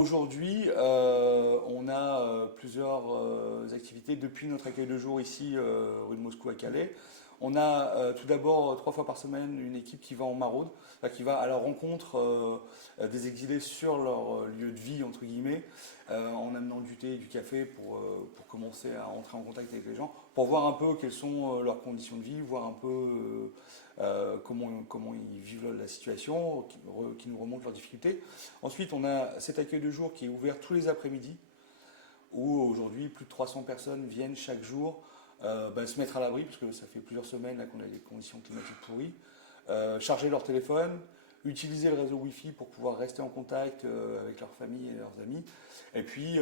Aujourd'hui, on a plusieurs activités depuis notre accueil de jour ici, rue de Moscou à Calais. On a tout d'abord 3 fois par semaine une équipe qui va en maraude, qui va à la rencontre des exilés sur leur lieu de vie, entre guillemets, en amenant du thé et du café pour commencer à entrer en contact avec les gens, pour voir un peu quelles sont leurs conditions de vie, voir un peu comment ils vivent la situation, qui nous remontent leurs difficultés. Ensuite, on a cet accueil de jour qui est ouvert tous les après-midi, où aujourd'hui plus de 300 personnes viennent chaque jour se mettre à l'abri, parce que ça fait plusieurs semaines là, qu'on a des conditions climatiques pourries, charger leur téléphone, utiliser le réseau Wi-Fi pour pouvoir rester en contact avec leur famille et leurs amis. Et puis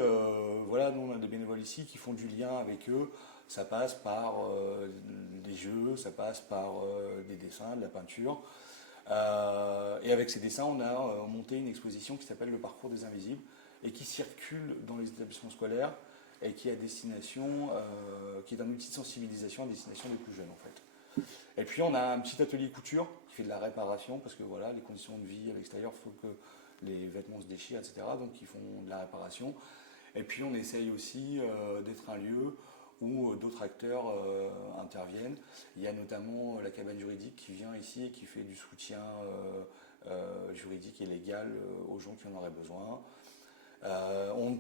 voilà, nous on a des bénévoles ici qui font du lien avec eux. Ça passe par des jeux, ça passe par des dessins, de la peinture. Et avec ces dessins, on a monté une exposition qui s'appelle Le Parcours des Invisibles et qui circule dans les établissements scolaires et qui est à destination, qui est un outil de sensibilisation à destination des plus jeunes en fait. Et puis on a un petit atelier couture qui fait de la réparation parce que voilà, les conditions de vie à l'extérieur, il faut que les vêtements se déchirent, etc. Donc ils font de la réparation. Et puis on essaye aussi d'être un lieu où d'autres acteurs interviennent. Il y a notamment la cabane juridique qui vient ici et qui fait du soutien juridique et légal aux gens qui en auraient besoin. On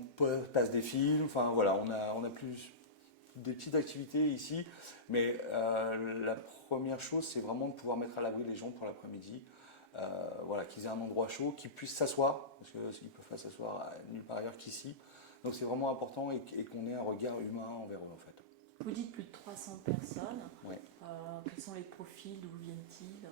passe des films, enfin voilà, on a plus des petites activités ici, mais la première chose, c'est vraiment de pouvoir mettre à l'abri les gens pour l'après-midi. Voilà, qu'ils aient un endroit chaud, qu'ils puissent s'asseoir, parce qu'ils ne peuvent pas s'asseoir nulle part ailleurs qu'ici. Donc c'est vraiment important et qu'on ait un regard humain envers eux en fait. Vous dites plus de 300 personnes. Ouais. Quels sont les profils, d'où viennent-ils?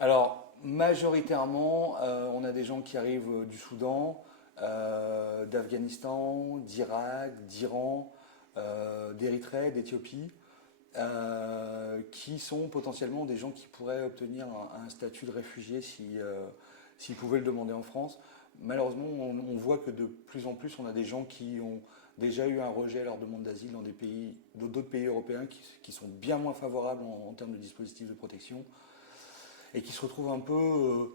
Alors majoritairement, on a des gens qui arrivent du Soudan, d'Afghanistan, d'Irak, d'Iran, d'Érythrée, d'Éthiopie, qui sont potentiellement des gens qui pourraient obtenir un statut de réfugié s'ils pouvaient le demander en France. Malheureusement, on voit que de plus en plus, on a des gens qui ont déjà eu un rejet à leur demande d'asile dans d'autres pays européens qui sont bien moins favorables en termes de dispositifs de protection et qui se retrouvent un peu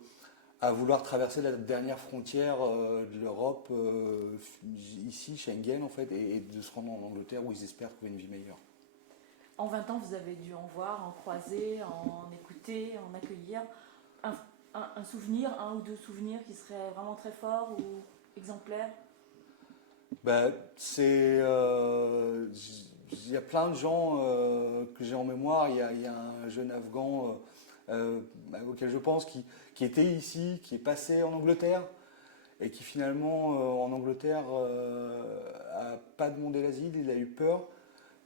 à vouloir traverser la dernière frontière de l'Europe, ici, Schengen en fait, et de se rendre en Angleterre où ils espèrent trouver une vie meilleure. En 20 ans, vous avez dû en voir, en croiser, en écouter, en accueillir. Un souvenir, un ou deux souvenirs qui seraient vraiment très forts ou exemplaires? Bah, il y a plein de gens que j'ai en mémoire. Il y a un jeune Afghan auquel je pense qui était ici, qui est passé en Angleterre et qui finalement en Angleterre a pas demandé l'asile. Il a eu peur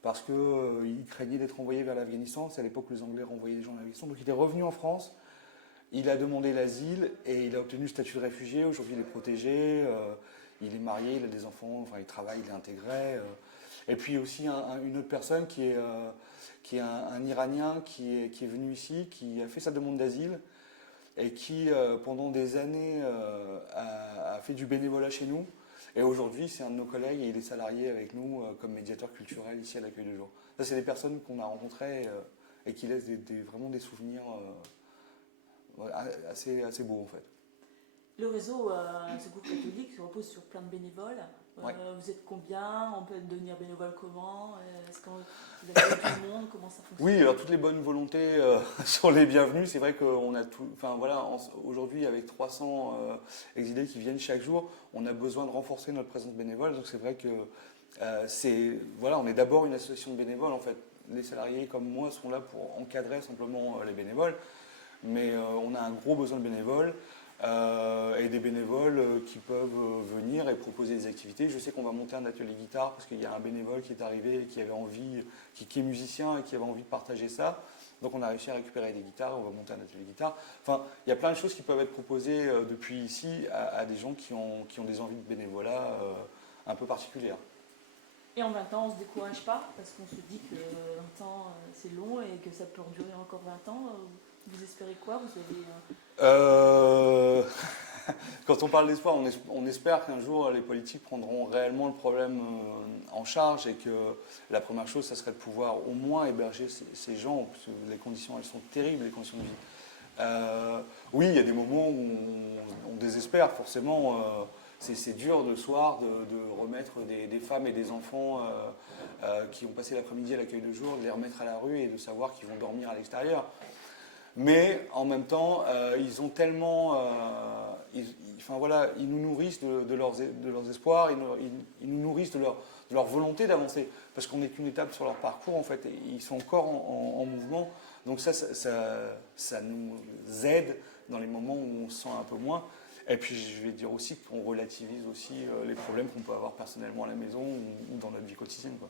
parce qu'il craignait d'être envoyé vers l'Afghanistan. C'est à l'époque où les Anglais renvoyaient des gens en Afghanistan. Donc il est revenu en France. Il a demandé l'asile et il a obtenu le statut de réfugié. Aujourd'hui, il est protégé. Il est marié, il a des enfants, enfin, il travaille, il est intégré. Et puis aussi une autre personne qui est un Iranien qui est venu ici, qui a fait sa demande d'asile et qui, pendant des années, a fait du bénévolat chez nous. Et aujourd'hui, c'est un de nos collègues et il est salarié avec nous comme médiateur culturel ici à l'accueil de jour. Ça, c'est des personnes qu'on a rencontrées et qui laissent vraiment des souvenirs assez beaux en fait. Le réseau Secours catholique se repose sur plein de bénévoles. Ouais. Vous êtes combien? On peut devenir bénévole comment? Est-ce que vous avez tout le monde? Comment ça fonctionne? Oui, alors toutes les bonnes volontés sont les bienvenues. C'est vrai qu'on a tout. Enfin voilà, aujourd'hui avec 300 exilés qui viennent chaque jour, on a besoin de renforcer notre présence bénévole. Donc c'est vrai que on est d'abord une association de bénévoles en fait. Les salariés comme moi sont là pour encadrer simplement les bénévoles, mais on a un gros besoin de bénévoles. Et des bénévoles qui peuvent venir et proposer des activités. Je sais qu'on va monter un atelier guitare parce qu'il y a un bénévole qui est arrivé et qui avait envie, qui est musicien et qui avait envie de partager ça. Donc on a réussi à récupérer des guitares, on va monter un atelier guitare. Enfin, il y a plein de choses qui peuvent être proposées depuis ici à des gens qui ont des envies de bénévolat un peu particulières. Et en 20 ans, on ne se décourage pas parce qu'on se dit que 20 ans c'est long et que ça peut durer encore 20 ans. Vous espérez quoi? Vous avez Quand on parle d'espoir, on espère qu'un jour les politiques prendront réellement le problème en charge et que la première chose, ça serait de pouvoir au moins héberger ces gens, parce que les conditions, elles sont terribles, les conditions de vie. Oui, il y a des moments où on désespère, forcément. c'est dur le soir de remettre des femmes et des enfants qui ont passé l'après-midi à l'accueil de jour, de les remettre à la rue et de savoir qu'ils vont dormir à l'extérieur. Mais en même temps, ils ont tellement... enfin voilà, ils nous nourrissent de leurs espoirs, ils nous nourrissent de leur volonté d'avancer. Parce qu'on n'est qu'une étape sur leur parcours, en fait, et ils sont encore en mouvement. Donc ça nous aide dans les moments où on se sent un peu moins. Et puis je vais dire aussi qu'on relativise aussi les problèmes qu'on peut avoir personnellement à la maison ou dans notre vie quotidienne, quoi.